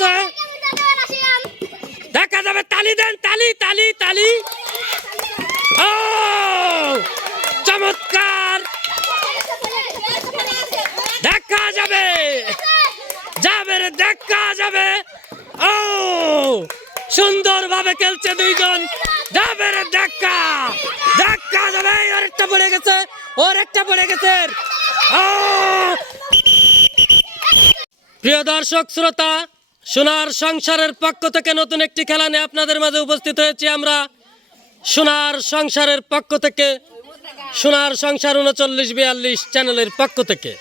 চলছে দেখা যাবে, তালি দেন, তালি তালি তালি। ও, চমৎকার। দেখা যাবে যাবে দেখা যাবে। ও, সুন্দরভাবে খেলছে দুইজন। যাবে রে, দেখা দেখা যাবে। ওর একটা পড়ে গেছে ওর একটা পড়ে গেছে। প্রিয় দর্শক, শ্রোতা সোনার সংসারের পক্ষ থেকে নতুন একটি খেলা নিয়ে আপনাদের মাঝে উপস্থিত হয়েছি আমরা। সোনার সংসারের পক্ষ থেকে, সোনার সংসার উনচল্লিশ বিয়াল্লিশ চ্যানেলের পক্ষ থেকে।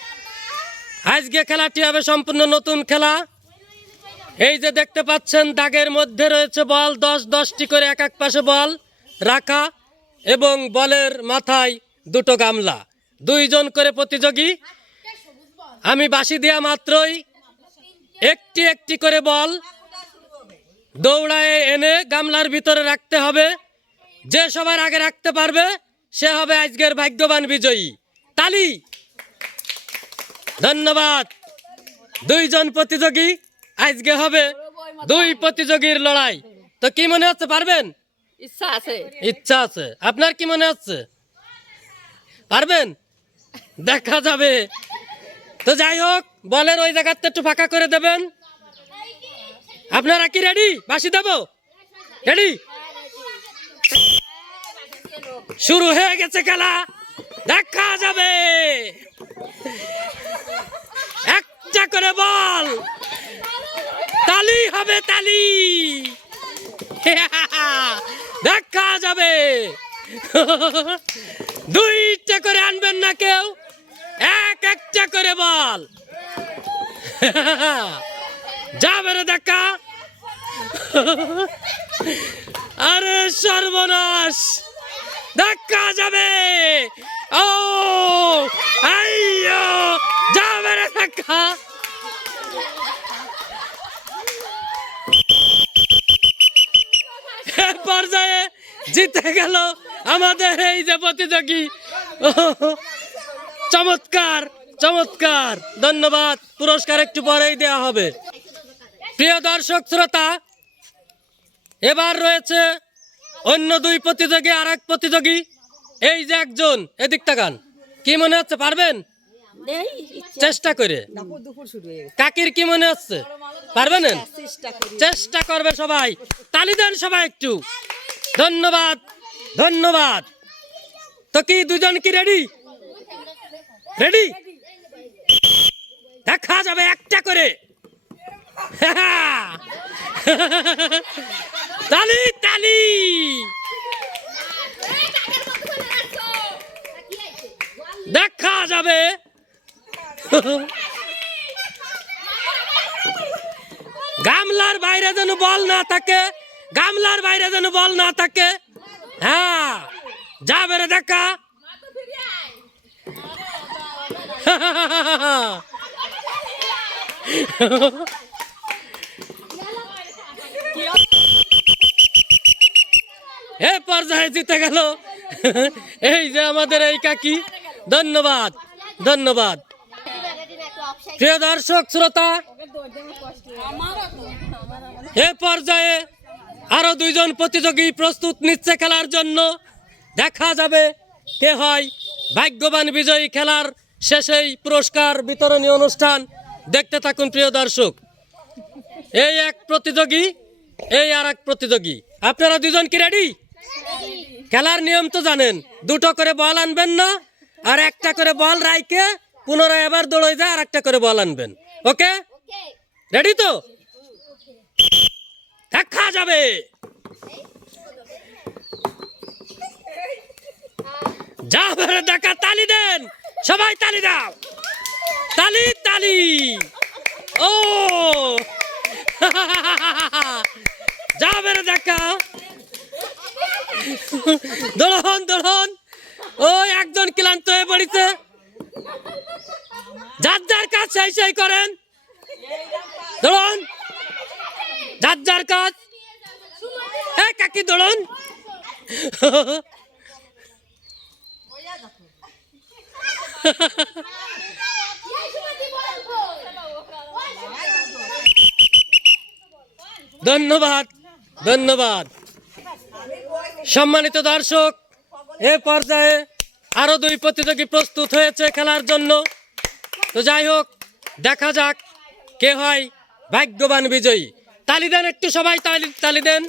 আজকে খেলাটি হবে সম্পূর্ণ নতুন খেলা। এই যে দেখতে পাচ্ছেন, দাগের মধ্যে রয়েছে বল, দশ, দশটি করে এক এক পাশে বল রাখা এবং বলের মাথায় দুটো গামলা। দুইজন করে প্রতিযোগী। আমি বাসি দেওয়া মাত্রই। একটি একটি করে বল। দৌড়ায় এনে গামলার ভিতরে রাখতে হবে। যে সবার আগে রাখতে পারবে সে হবে আজকের ভাগ্যবান বিজয়ী। তালি! ধন্যবাদ। দুইজন প্রতিযোগী আজকে হবে দুই প্রতিযোগীর লড়াই। তো কি মনে হচ্ছে পারবেন? ইচ্ছা আছে। ইচ্ছা আছে। আপনার কি মনে হচ্ছে? পারবেন? দেখা যাবে। তো যাই হোক বলের ওই জায়গাতে একটু ফাঁকা করে দেবেন। আপনারা কি রেডি বাসি দেব? রেডি শুরু হয়ে গেছে খেলা। দেখা যাবে। একটা করে বল। তালি হবে তালি। দেখা যাবে। দুইটা করে আনবেন না কেউ। এক একটা করে বল। যা রে দেখা। আরে সর্বনাশ। দেখা যাবে। ও আইয়ো যাবে রে দেখা। পর্যায়ে জিতে গেল আমাদের এই যে প্রতিযোগী। চমৎকার চমৎকার। ধন্যবাদ। পুরস্কার একটু পরেই দেওয়া হবে। প্রিয় দর্শক শ্রোতা এবার রয়েছে অন্য দুই প্রতিযোগী আর এক প্রতিযোগী। এই যে একজন এদিক তাকান। কি মনে হচ্ছে পারবেন? চেষ্টা করে। কাকির কি মনে হচ্ছে? পারবেন? চেষ্টা চেষ্টা করবে সবাই। তালি দেন সবাই একটু। ধন্যবাদ ধন্যবাদ। তো কি দুজন কি রেডি রেডি দেখা যাবে একটা করে। তালি তালি। দেখা যাবে। গামলার বাইরে যেন বল না থাকে, গামলার বাইরে যেন বল না থাকে। হ্যাঁ যাবে রে দেখা। এ পর্যায়ে জিতে গেল। এই যে আমাদের এই কাকি, ধন্যবাদ ধন্যবাদ। প্রিয় দর্শক, শ্রোতা, এ পর্যায়ে আরও দুইজন প্রতিযোগী প্রস্তুত নিচ্ছে খেলার জন্য। দেখা যাবে কে হয় ভাগ্যবান বিজয়ী খেলার শেষেই পুরস্কার বিতরণী অনুষ্ঠান দেখতে থাকুন প্রিয় দর্শক। এই এক প্রতিযোগী, এই আর এক প্রতিযোগী। আপনারা দুজন কি রেডি খেলার নিয়ম তো জানেন, দুটো করে বল আনবেন না, আর একটা করে বল রাইকে পুনরায় আবার দৌড়ে যায়, আর একটা করে বল আনবেন। ওকে? রেডি তো? দেখা যাবে। যা দেখা, তালি দেন। সবাই তালি দাও। তালি তালি। ও। যাবে রে দেখা। দোলন দোলন। ও, একজন ক্লান্ত হয়ে পড়েছে। যার যার কাজ সেই সেই করেন। দোলন, যার যার কাজ। এ, কাকি দোলন। ধন্যবাদ ধন্যবাদ। সম্মানিত দর্শক, এ পর্যায়ে আরও দুই প্রতিযোগী প্রস্তুত হয়েছে খেলার জন্য। তো যাই হোক, দেখা যাক কে হয় ভাগ্যবান বিজয়ী। তালি দেন একটু সবাই, তালি তালি দেন।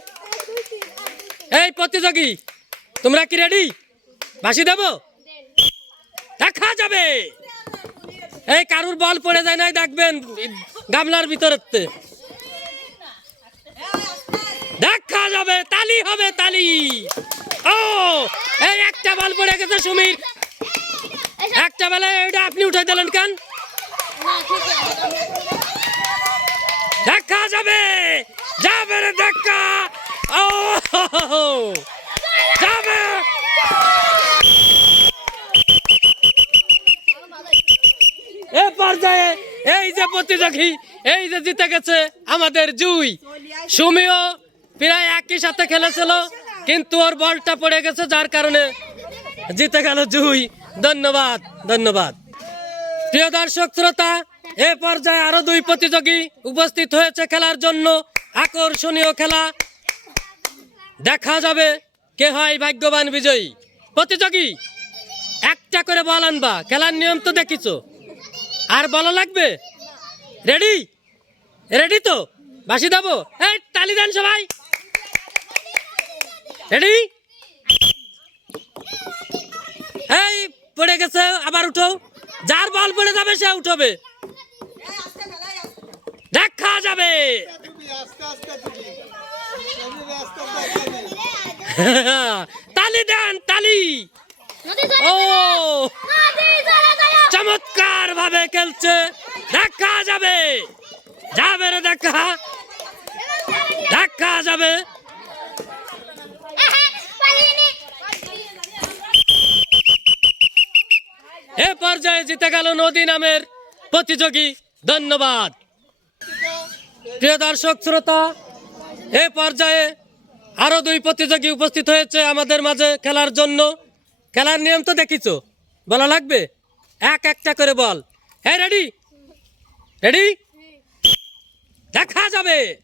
এই প্রতিযোগী, তোমরা কি রেডি বাসি দেব? দেখা যাবে। এই কারুর বল পড়ে যায় নাই দেখবেন গামলার ভিতরেতে। দেখা যাবে, তালি হবে, তালি। ও, এই একটা বল পড়ে গেছে সুমির। একটা বেলা এটা আপনি উঠে দিলেন কেন? দেখা যাবে যাবে দেখা। ও যাবে এ পর্যায়ে যে প্রতিযোগী এই যে জিতে গেছে আমাদের জুই। সুমিও প্রায় একই সাথে খেলেছিল, কিন্তু ওর বলটা পড়ে গেছে, যার কারণে জিতে গেল জুই। ধন্যবাদ ধন্যবাদ। প্রিয় দর্শক, শ্রোতা, এ পর্যায়ে আরও দুই প্রতিযোগী উপস্থিত হয়েছে খেলার জন্য। আকর্ষণীয় খেলা। দেখা যাবে কে হয় ভাগ্যবান বিজয়ী। প্রতিযোগী, একটা করে বল আনবা। খেলার নিয়ম তো দেখিছো। আর বলা লাগবে? রেডি? রেডি তো? বাসি দেবো? এই তালি দেন সবাই। রেডি? এই পড়ে গেছে আবার উঠো। যার বল পড়ে যাবে সে উঠবে। দেখা যাবে। তালি দেন তালি। ও। চমৎকার ভাবে খেলছে। দেখা যাবে। যাবে রে দেখা দেখা যাবে। এ পর্যায়ে জিতে গেল নদী নামের প্রতিযোগী, ধন্যবাদ। প্রিয় দর্শক, শ্রোতা, এ পর্যায়ে আরও দুই প্রতিযোগী উপস্থিত হয়েছে আমাদের মাঝে খেলার জন্য। খেলার নিয়ম তো দেখিছো। বলা লাগবে? এক একটা করে বল। হ্যাঁ রেডি? রেডি দেখা যাবে।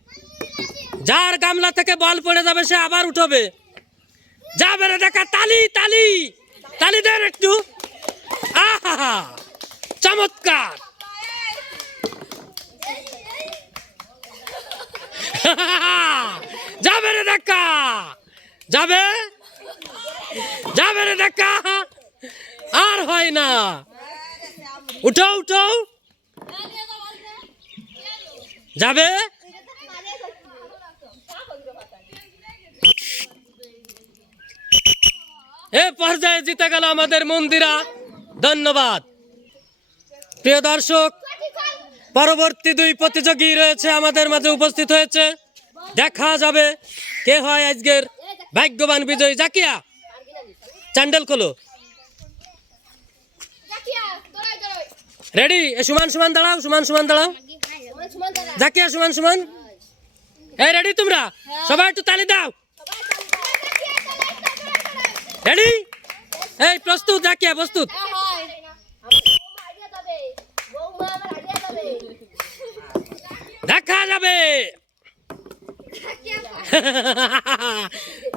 যার গামলা থেকে বল পড়ে যাবে, সে আবার উঠবে। যাবে রে দেখা, তালি তালি। তালি দেন একটু। আহা চমৎকার। যাবে রে দেখা। যাবে? যাবে রে দেখা। আর হয় না। উঠো উঠো। যাবে? এ পর্যায়ে জিতে গেল আমাদের মন্দিরা। ধন্যবাদ। প্রিয় দর্শক, পরবর্তী দুই প্রতিযোগী রয়েছে আমাদের মাঝে উপস্থিত হয়েছে। দেখা যাবে কে হয় আজকের ভাগ্যবান বিজয়ী। জাকিয়া চ্যান্ডেল খোলো। রেডি সুমান সুমান দাঁড়াও, সুমান সুমান দাঁড়াও। জাকিয়া সমান সমান? এই রেডি তোমরা? সবাই একটু তালি দাও। রেডি এই প্রস্তুত জাকিয়া প্রস্তুত। দেখা যাবে।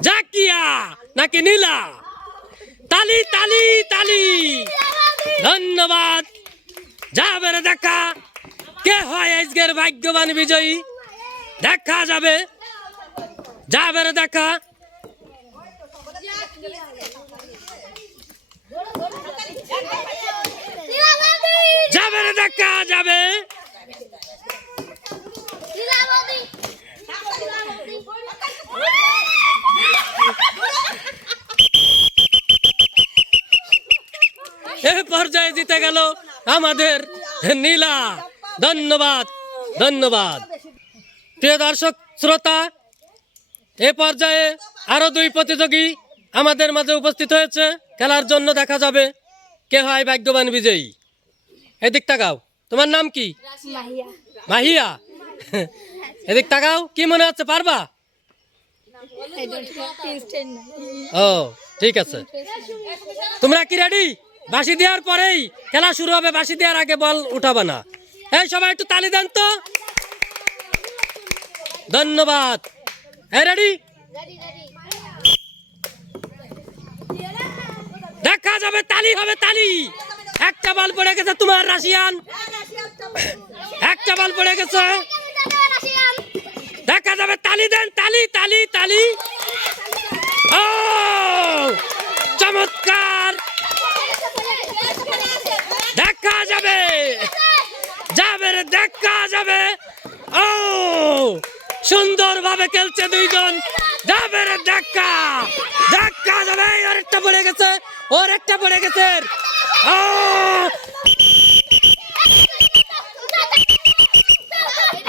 জাকিয়া নাকি নীলা? তালি তালি তালি। ধন্যবাদ। যাবে রে দেখা। কে হয় আজকের ভাগ্যবান বিজয়ী? দেখা যাবে। যাবে দেখা। যাবে দেখা, যাবে। এ পর্যায়ে জিতে গেল আমাদের নীলা। ধন্যবাদ ধন্যবাদ। প্রিয় দর্শক শ্রোতা এ পর্যায়ে আরও দুই প্রতিযোগী আমাদের মাঝে উপস্থিত হয়েছে। খেলার জন্য দেখা যাবে কে হয় ভাগ্যবান বিজয়ী। এদিক তাকাও। তোমার নাম কি? মাহিয়া। এদিক তাকাও। কি মনে হচ্ছে পারবা? ও ঠিক আছে। তোমরা কি রেডি বাসি দেওয়ার পরেই খেলা শুরু হবে। বাসি দেওয়ার আগে বল উঠাবে না। এই, সবাই একটু তালি দেন তো। ধন্যবাদ। হ্যাঁ রেডি দেখা যাবে, তালি হবে, তালি। একটা বল পড়ে গেছে তোমার, রাশিয়ান। একটা বল পড়ে গেছে। দেখা যাবে, তালি দেন, তালি তালি তালি। ও, চমৎকার দেখা যাবে দেখা যাবে। ও, সুন্দরভাবে খেলছে দুইজন। যাবে রে দেখা দেখা যাবে একটা পড়ে গেছে ওর একটা পড়ে গেছে।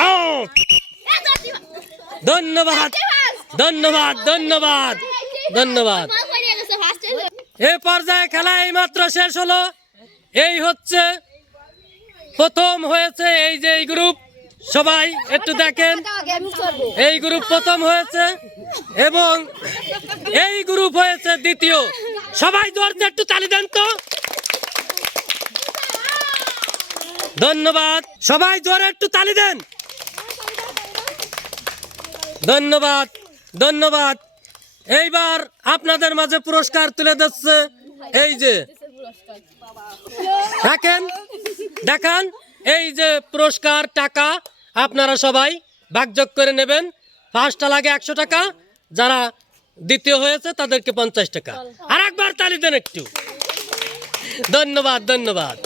ও ধন্যবাদ ধন্যবাদ ধন্যবাদ ধন্যবাদ। এ পর্যায়ে খেলা এই মাত্র শেষ হলো। এই হচ্ছে প্রথম হয়েছে এই যে এই গ্রুপ সবাই একটু দেখেন। এই গ্রুপ প্রথম হয়েছে এবং এই গ্রুপ হয়েছে দ্বিতীয়। সবাই জোরতে একটু তালি দেন তো। ধন্যবাদ। সবাই জোরে একটু তালি দেন। ধন্যবাদ। ধন্যবাদ। এইবার আপনাদের মাঝে পুরস্কার তুলে দিচ্ছে এই যে দেখেন, দেখান, এই যে পুরস্কার, টাকা, আপনারা সবাই ভাগযোগ করে নেবেন। ফার্স্টটা লাগে একশো টাকা, যারা দ্বিতীয় হয়েছে তাদেরকে পঞ্চাশ টাকা। আর একবার তালি দেন একটু। ধন্যবাদ ধন্যবাদ।